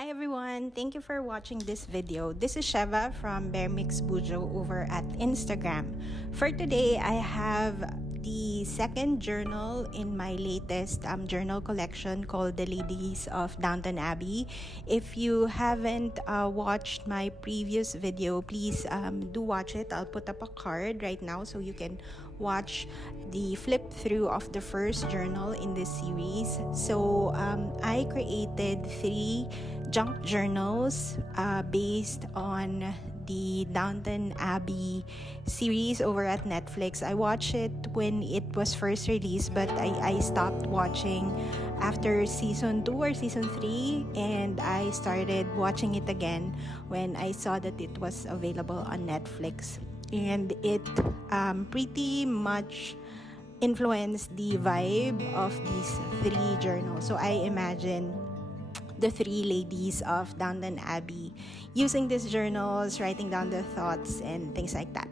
Hi everyone, thank you for watching this video. This is Sheva from Bear Mix Bujo over at Instagram. For today, I have the second journal in my latest journal collection called the Ladies of Downton Abbey. If you haven't watched my previous video, please do watch it. I'll put up a card right now so you can watch the flip through of the first journal in this series. So I created 3 junk journals based on the Downton Abbey series over at Netflix. I watched it when it was first released, but I stopped watching after season 2 or season 3, and I started watching it again when I saw that it was available on Netflix. And it pretty much influenced the vibe of these 3 journals. So I imagine the 3 ladies of Downton Abbey using these journals, writing down their thoughts and things like that.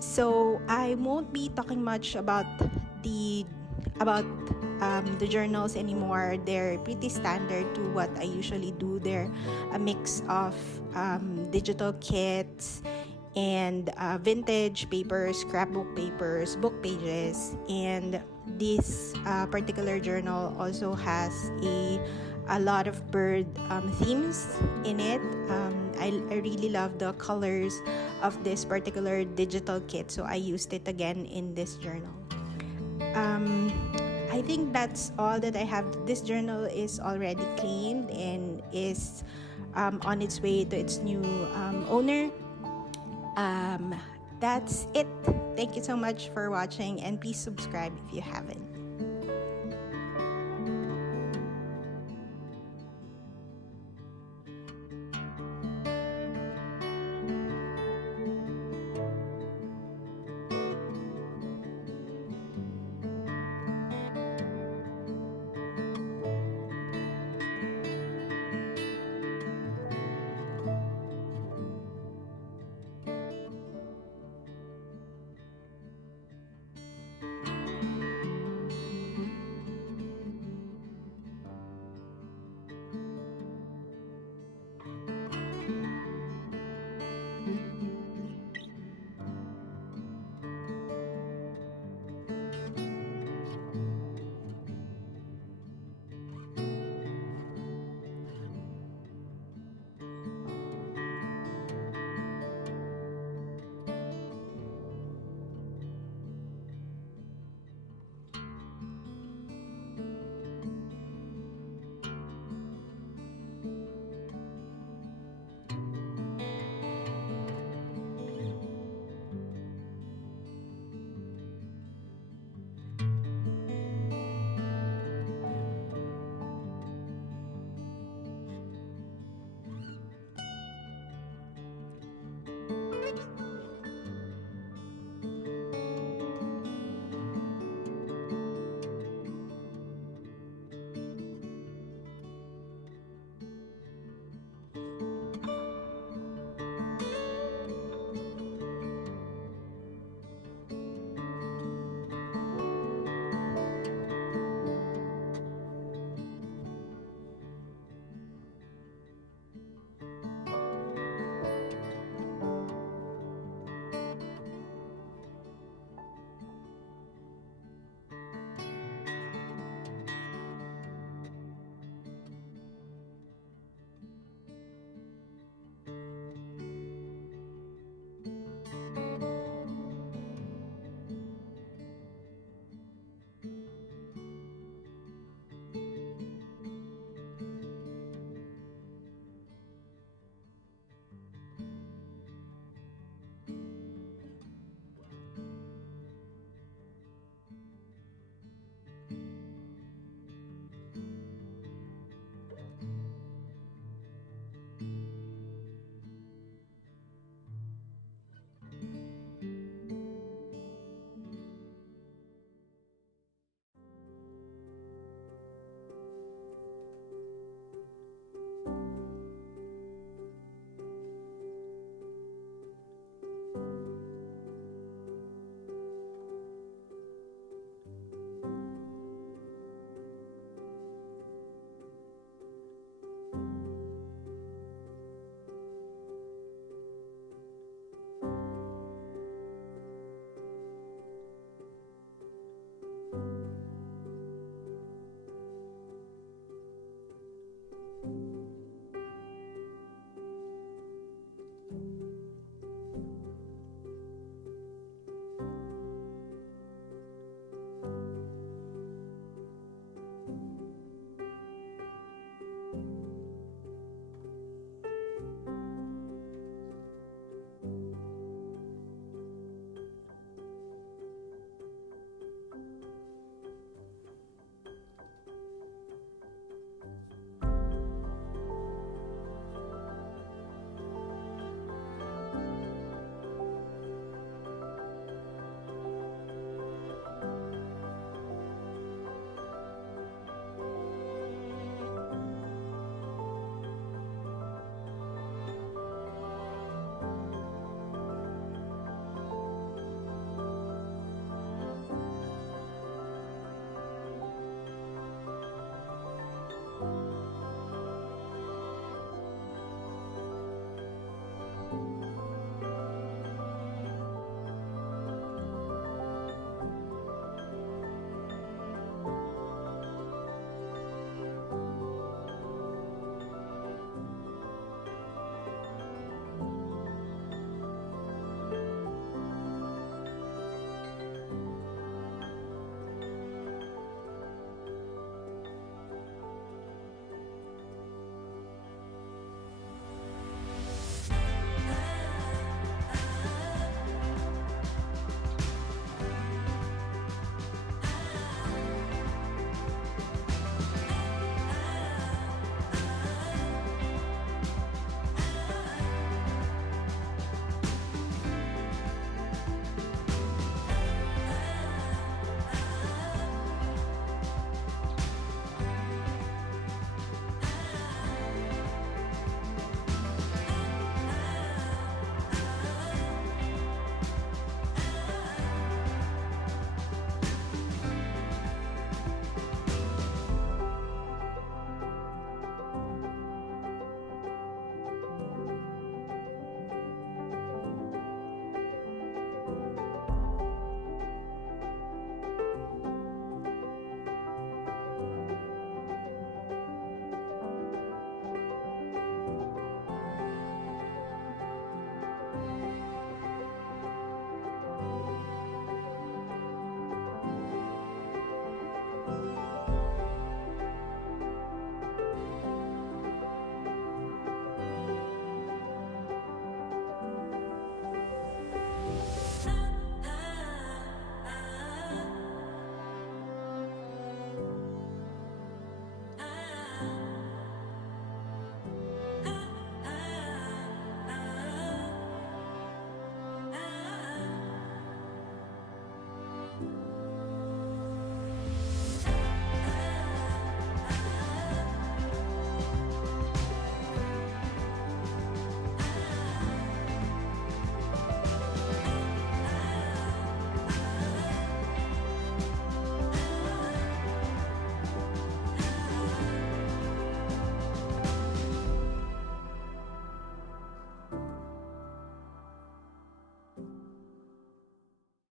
So I won't be talking much about the journals anymore. They're pretty standard to what I usually do. They're a mix of digital kits and vintage papers, scrapbook papers, book pages, and this particular journal also has a lot of bird themes in it. I really love the colors of this particular digital kit, so I used it again in this journal. I think that's all that I have. This journal is already cleaned and is on its way to its new owner. That's it. Thank you so much for watching, and please subscribe if you haven't.